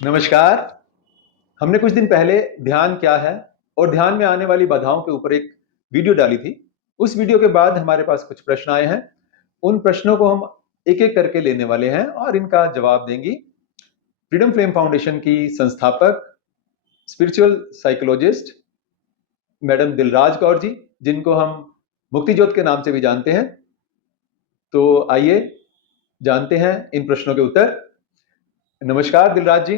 नमस्कार। हमने कुछ दिन पहले ध्यान क्या है और ध्यान में आने वाली बाधाओं के ऊपर एक वीडियो डाली थी। उस वीडियो के बाद हमारे पास कुछ प्रश्न आए हैं। उन प्रश्नों को हम एक एक करके लेने वाले हैं और इनका जवाब देंगी फ्रीडम फ्लेम फाउंडेशन की संस्थापक, spiritual psychologist madam Dilraj Kaur ji, जिनको हम मुक्ति ज्योत के नाम से भी जानते हैं। तो आइए जानते हैं इन प्रश्नों के उत्तर। नमस्कार दिलराज जी।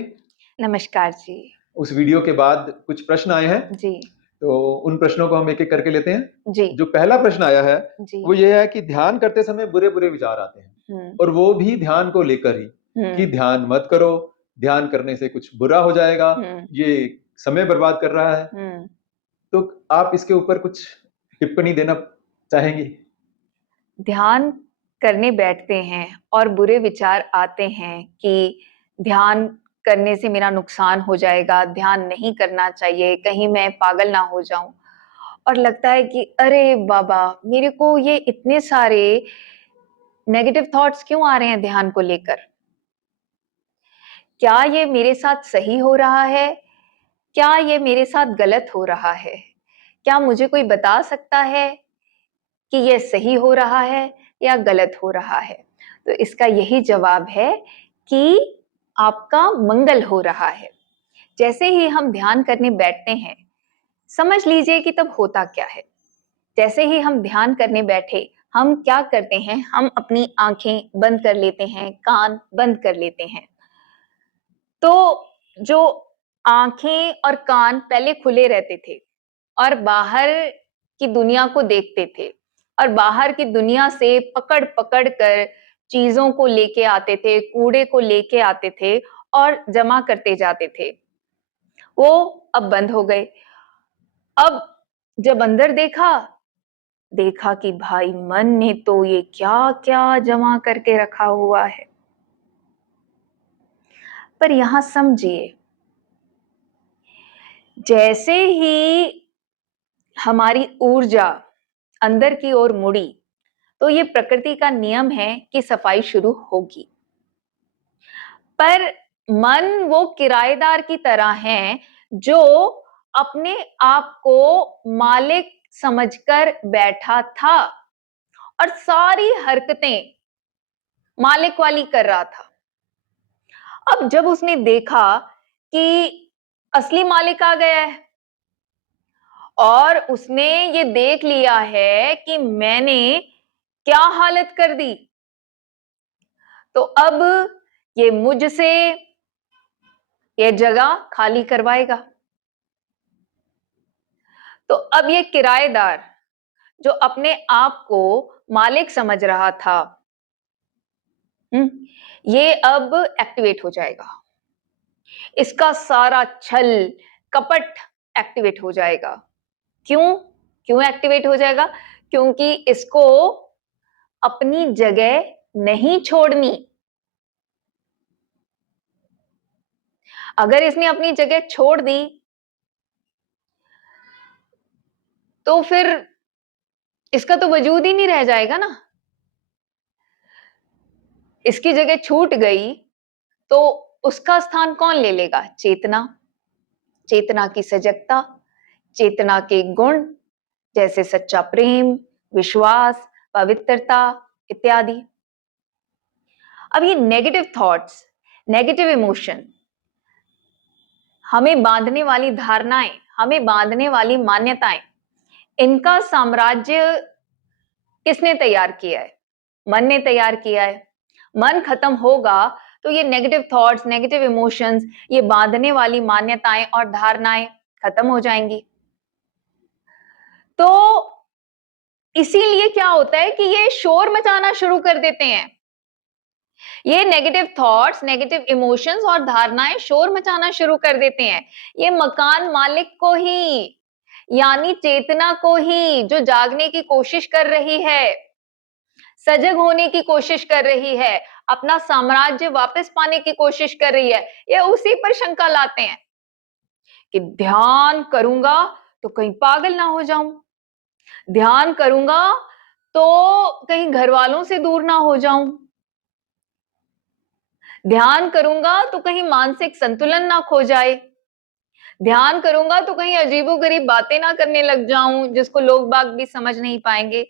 नमस्कार जी। उस वीडियो के बाद कुछ प्रश्न आए हैं, जी तो उन प्रश्नों को हम एक एक करके लेते हैं। जी जो पहला प्रश्न आया है जी। वो ये है कि ध्यान करते समय बुरे बुरे विचार आते हैं और वो भी ध्यान को लेकर ही कि ध्यान मत करो, ध्यान करने से कुछ बुरा हो जाएगा, ये समय बर्बाद कर रहा है। तो आप इसके ऊपर कुछ टिप्पणी देना चाहेंगी? ध्यान करने बैठते हैं और बुरे विचार आते हैं कि ध्यान करने से मेरा नुकसान हो जाएगा, ध्यान नहीं करना चाहिए, कहीं मैं पागल ना हो जाऊं। और लगता है कि अरे बाबा, मेरे को ये इतने सारे नेगेटिव थॉट्स क्यों आ रहे हैं ध्यान को लेकर? क्या ये मेरे साथ सही हो रहा है? क्या ये मेरे साथ गलत हो रहा है? क्या मुझे कोई बता सकता है कि ये सही हो रहा है या गलत हो रहा है? तो इसका यही जवाब है कि आपका मंगल हो रहा है। जैसे ही हम ध्यान करने बैठते हैं, समझ लीजिए कि तब होता क्या है। जैसे ही हम ध्यान करने बैठे, हम क्या करते हैं? हम अपनी आंखें बंद कर लेते हैं, कान बंद कर लेते हैं। तो जो आंखें और कान पहले खुले रहते थे और बाहर की दुनिया को देखते थे और बाहर की दुनिया से पकड़ पकड़ कर चीजों को लेके आते थे, कूड़े को लेके आते थे और जमा करते जाते थे, वो अब बंद हो गए। अब जब अंदर देखा, देखा कि भाई मन ने तो ये क्या क्या जमा करके रखा हुआ है। पर यहां समझिए, जैसे ही हमारी ऊर्जा अंदर की ओर मुड़ी, तो ये प्रकृति का नियम है कि सफाई शुरू होगी। पर मन वो किराएदार की तरह है जो अपने आप को मालिक समझकर बैठा था और सारी हरकतें मालिक वाली कर रहा था। अब जब उसने देखा कि असली मालिक आ गया है और उसने ये देख लिया है कि मैंने क्या हालत कर दी, तो अब ये मुझसे ये जगह खाली करवाएगा। तो अब ये किराएदार जो अपने आप को मालिक समझ रहा था, ये अब एक्टिवेट हो जाएगा। इसका सारा छल कपट एक्टिवेट हो जाएगा। क्यों क्यों एक्टिवेट हो जाएगा? क्योंकि इसको अपनी जगह नहीं छोड़नी। अगर इसने अपनी जगह छोड़ दी तो फिर इसका तो वजूद ही नहीं रह जाएगा ना। इसकी जगह छूट गई तो उसका स्थान कौन ले लेगा? चेतना। चेतना की सजगता, चेतना के गुण जैसे सच्चा प्रेम, विश्वास, पवित्रता इत्यादि। अब ये नेगेटिव थॉट्स, नेगेटिव इमोशन, हमें बांधने वाली धारणाएं, हमें बांधने वाली मान्यताएं, इनका साम्राज्य किसने तैयार किया है? मन ने तैयार किया है। मन खत्म होगा तो ये नेगेटिव थॉट्स, नेगेटिव इमोशंस, ये बांधने वाली मान्यताएं और धारणाएं खत्म हो जाएंगी। तो इसीलिए क्या होता है कि ये शोर मचाना शुरू कर देते हैं। ये नेगेटिव थॉट्स, नेगेटिव इमोशंस और धारणाएं शोर मचाना शुरू कर देते हैं। ये मकान मालिक को ही, यानी चेतना को ही, जो जागने की कोशिश कर रही है, सजग होने की कोशिश कर रही है, अपना साम्राज्य वापस पाने की कोशिश कर रही है, ये उसी पर शंका लाते हैं कि ध्यान करूंगा तो कहीं पागल ना हो जाऊं, ध्यान करूंगा तो कहीं घर वालों से दूर ना हो जाऊं, ध्यान करूंगा तो कहीं मानसिक संतुलन ना खो जाए, ध्यान करूंगा तो कहीं अजीबोगरीब बातें ना करने लग जाऊं जिसको लोग बाग भी समझ नहीं पाएंगे।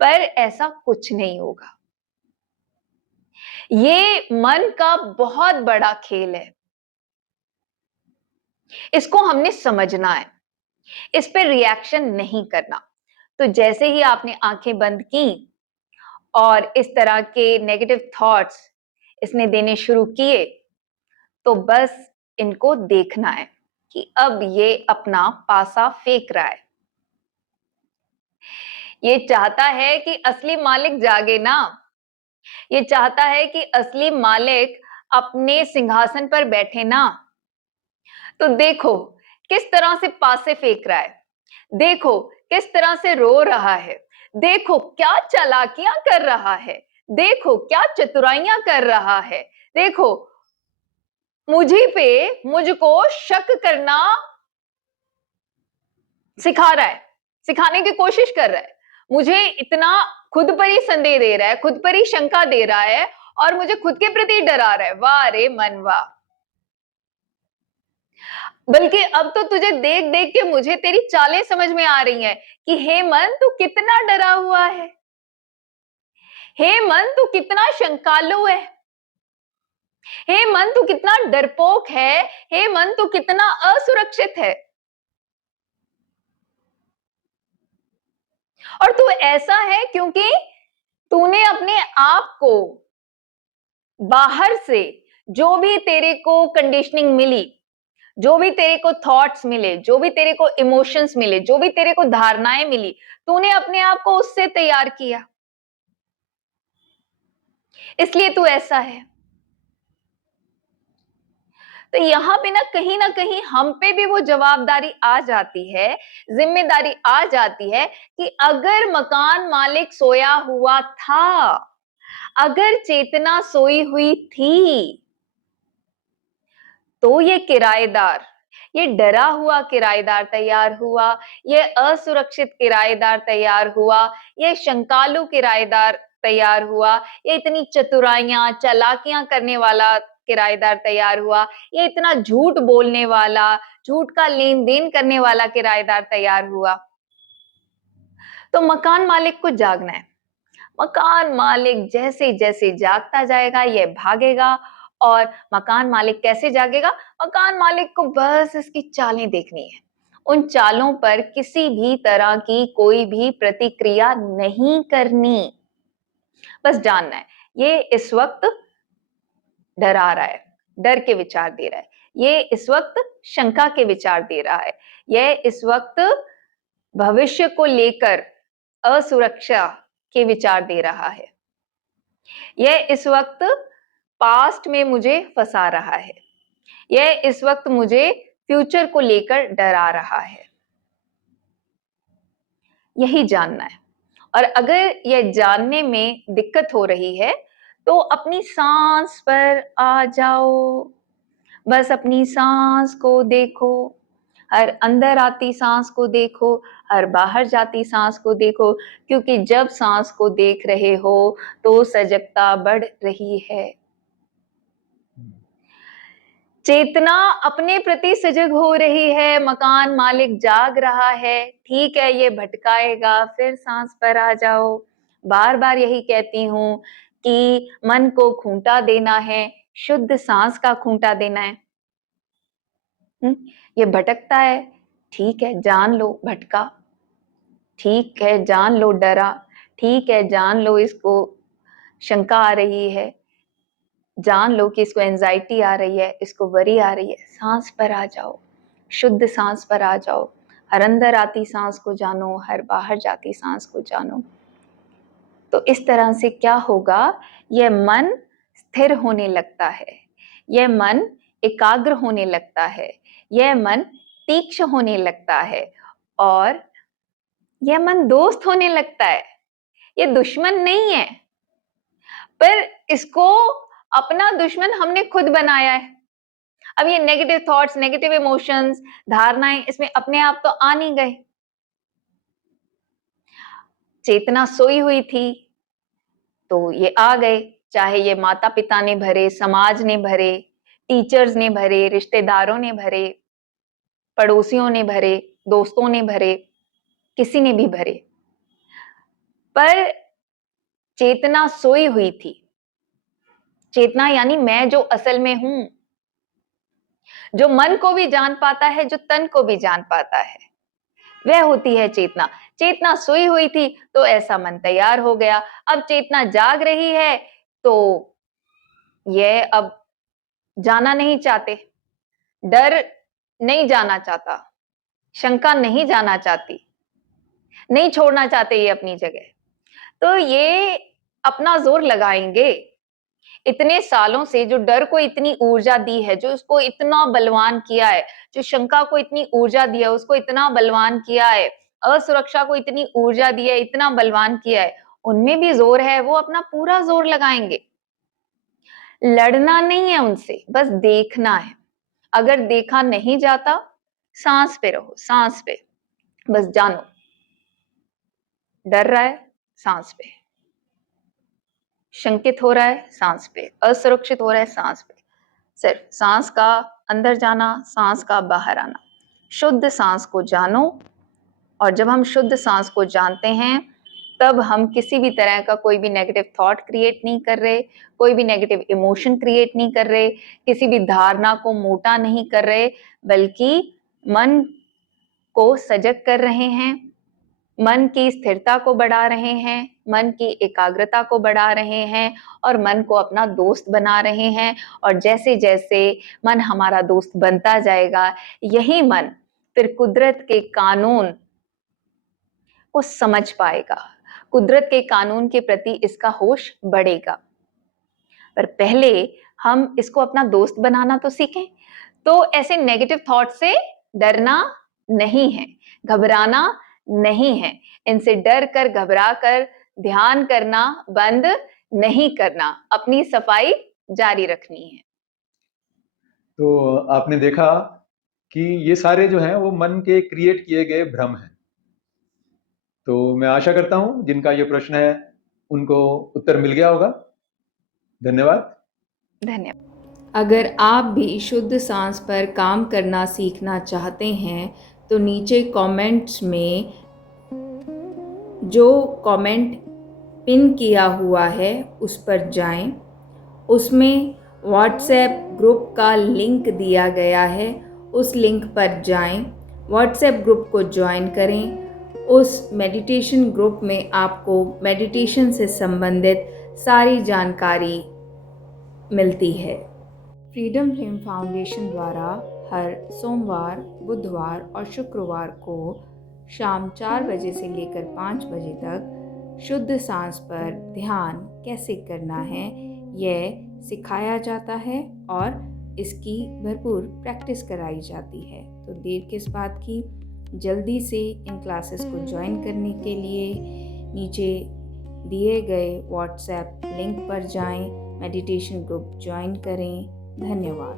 पर ऐसा कुछ नहीं होगा। ये मन का बहुत बड़ा खेल है, इसको हमने समझना है, इस पे रिएक्शन नहीं करना। तो जैसे ही आपने आंखें बंद की और इस तरह के नेगेटिव थॉट्स इसने देने शुरू किए, तो बस इनको देखना है कि अब ये अपना पासा फेंक रहा है। ये चाहता है कि असली मालिक जागे ना, ये चाहता है कि असली मालिक अपने सिंहासन पर बैठे ना। तो देखो किस तरह से पासे फेंक रहा है, देखो किस तरह से रो रहा है, देखो क्या चालाकियां कर रहा है, देखो क्या चतुराइयां कर रहा है, देखो मुझको शक करना सिखा रहा है, सिखाने की कोशिश कर रहा है। मुझे इतना खुद पर ही संदेह दे रहा है, खुद पर ही शंका दे रहा है और मुझे खुद के प्रति डरा रहा है। वाह रे मन वाह। बल्कि अब तो तुझे देख देख के मुझे तेरी चालें समझ में आ रही हैं कि हे मन तू कितना डरा हुआ है, हे मन तू कितना शंकालु है, हे मन तू कितना डरपोक है, हे मन तू कितना असुरक्षित है। और तू ऐसा है क्योंकि तूने अपने आप को बाहर से जो भी तेरे को कंडीशनिंग मिली, जो भी तेरे को थॉट्स मिले, जो भी तेरे को इमोशंस मिले, जो भी तेरे को धारणाएं मिली, तूने अपने आप को उससे तैयार किया, इसलिए तू ऐसा है। तो यहां पे ना कहीं हम पे भी वो जवाबदारी आ जाती है, जिम्मेदारी आ जाती है कि अगर मकान मालिक सोया हुआ था, अगर चेतना सोई हुई थी, तो ये किराएदार, ये डरा हुआ किराएदार तैयार हुआ, ये असुरक्षित किराएदार तैयार हुआ, ये शंकालु किराएदार तैयार हुआ, ये इतनी चतुराइयां चालाकियां करने वाला किराएदार तैयार हुआ, ये इतना झूठ बोलने वाला, झूठ का लेन देन करने वाला किराएदार तैयार हुआ। तो मकान मालिक को जागना है। मकान मालिक जैसे जैसे जागता जाएगा ये भागेगा। और मकान मालिक कैसे जागेगा? मकान मालिक को बस इसकी चालें देखनी है, उन चालों पर किसी भी तरह की कोई भी प्रतिक्रिया नहीं करनी, बस जानना है ये इस वक्त डरा रहा है, डर के विचार दे रहा है, ये इस वक्त शंका के विचार दे रहा है, यह इस वक्त भविष्य को लेकर असुरक्षा के विचार दे रहा है, यह इस वक्त पास्ट में मुझे फंसा रहा है, यह इस वक्त मुझे फ्यूचर को लेकर डरा रहा है। यही जानना है। और अगर यह जानने में दिक्कत हो रही है तो अपनी सांस पर आ जाओ, बस अपनी सांस को देखो, हर अंदर आती सांस को देखो, हर बाहर जाती सांस को देखो, क्योंकि जब सांस को देख रहे हो तो सजगता बढ़ रही है, चेतना अपने प्रति सजग हो रही है, मकान मालिक जाग रहा है। ठीक है, ये भटकाएगा, फिर सांस पर आ जाओ। बार बार यही कहती हूं कि मन को खूंटा देना है, शुद्ध सांस का खूंटा देना है। ये भटकता है, ठीक है जान लो भटका, ठीक है जान लो डरा, ठीक है जान लो इसको शंका आ रही है, जान लो कि इसको एंजाइटी आ रही है, इसको वरी आ रही है। सांस पर आ जाओ, शुद्ध सांस पर आ जाओ, हर अंदर आती सांस को जानो, हर बाहर जाती सांस को जानो। तो इस तरह से क्या होगा, यह मन स्थिर होने लगता है, यह मन एकाग्र होने लगता है, यह मन तीक्ष्ण होने लगता है और यह मन दोस्त होने लगता है। ये दुश्मन नहीं है, पर इसको अपना दुश्मन हमने खुद बनाया है। अब ये नेगेटिव थॉट्स, नेगेटिव इमोशंस, धारणाएं इसमें अपने आप तो आ नहीं गए। चेतना सोई हुई थी तो ये आ गए, चाहे ये माता पिता ने भरे, समाज ने भरे, टीचर्स ने भरे, रिश्तेदारों ने भरे, पड़ोसियों ने भरे, दोस्तों ने भरे, किसी ने भी भरे, पर चेतना सोई हुई थी। चेतना यानी मैं जो असल में हूं, जो मन को भी जान पाता है, जो तन को भी जान पाता है, वह होती है चेतना। चेतना सोई हुई थी तो ऐसा मन तैयार हो गया। अब चेतना जाग रही है तो यह अब जाना नहीं चाहते, डर नहीं जाना चाहता, शंका नहीं जाना चाहती, नहीं छोड़ना चाहते ये अपनी जगह। तो ये अपना जोर लगाएंगे। इतने सालों से जो डर को इतनी ऊर्जा दी है, जो उसको इतना बलवान किया है, जो शंका को इतनी ऊर्जा दिया है, उसको इतना बलवान किया है, असुरक्षा को इतनी ऊर्जा दी है, इतना बलवान किया है, उनमें भी जोर है, वो अपना पूरा जोर लगाएंगे। लड़ना नहीं है उनसे, बस देखना है। अगर देखा नहीं जाता, सांस पे रहो, सांस पे बस जानो। डर रहा है, सांस पे। शंकित हो रहा है, सांस पे। असुरक्षित हो रहा है, सांस पे। सिर्फ सांस का अंदर जाना, सांस का बाहर आना। शुद्ध सांस को जानो, और जब हम शुद्ध सांस को जानते हैं तब हम किसी भी तरह का कोई भी नेगेटिव थॉट क्रिएट नहीं कर रहे, कोई भी नेगेटिव इमोशन क्रिएट नहीं कर रहे, किसी भी धारणा को मोटा नहीं कर रहे, बल्कि मन को सजग कर रहे हैं, मन की स्थिरता को बढ़ा रहे हैं, मन की एकाग्रता को बढ़ा रहे हैं, और मन को अपना दोस्त बना रहे हैं। और जैसे जैसे मन हमारा दोस्त बनता जाएगा, यही मन फिर कुदरत के कानून को समझ पाएगा, कुदरत के कानून के प्रति इसका होश बढ़ेगा। पर पहले हम इसको अपना दोस्त बनाना तो सीखें। तो ऐसे नेगेटिव थॉट से डरना नहीं है, घबराना नहीं है। इनसे डर कर, घबरा कर ध्यान करना बंद नहीं करना, अपनी सफाई जारी रखनी है। तो आपने देखा कि ये सारे जो हैं वो मन के क्रिएट किए गए भ्रम हैं। तो मैं आशा करता हूं जिनका ये प्रश्न है उनको उत्तर मिल गया होगा। धन्यवाद। धन्यवाद। अगर आप भी शुद्ध सांस पर काम करना सीखना चाहते हैं तो नीचे कमेंट्स में जो कमेंट पिन किया हुआ है उस पर जाएं। उसमें व्हाट्सएप ग्रुप का लिंक दिया गया है, उस लिंक पर जाएं, व्हाट्सएप ग्रुप को ज्वाइन करें। उस मेडिटेशन ग्रुप में आपको मेडिटेशन से संबंधित सारी जानकारी मिलती है। फ्रीडम फ्लेम फाउंडेशन द्वारा हर सोमवार, बुधवार और शुक्रवार को शाम 4 बजे से लेकर 5 बजे तक शुद्ध सांस पर ध्यान कैसे करना है यह सिखाया जाता है और इसकी भरपूर प्रैक्टिस कराई जाती है। तो देर किस बात की, जल्दी से इन क्लासेस को ज्वाइन करने के लिए नीचे दिए गए व्हाट्सएप लिंक पर जाएं, मेडिटेशन ग्रुप ज्वाइन करें। धन्यवाद।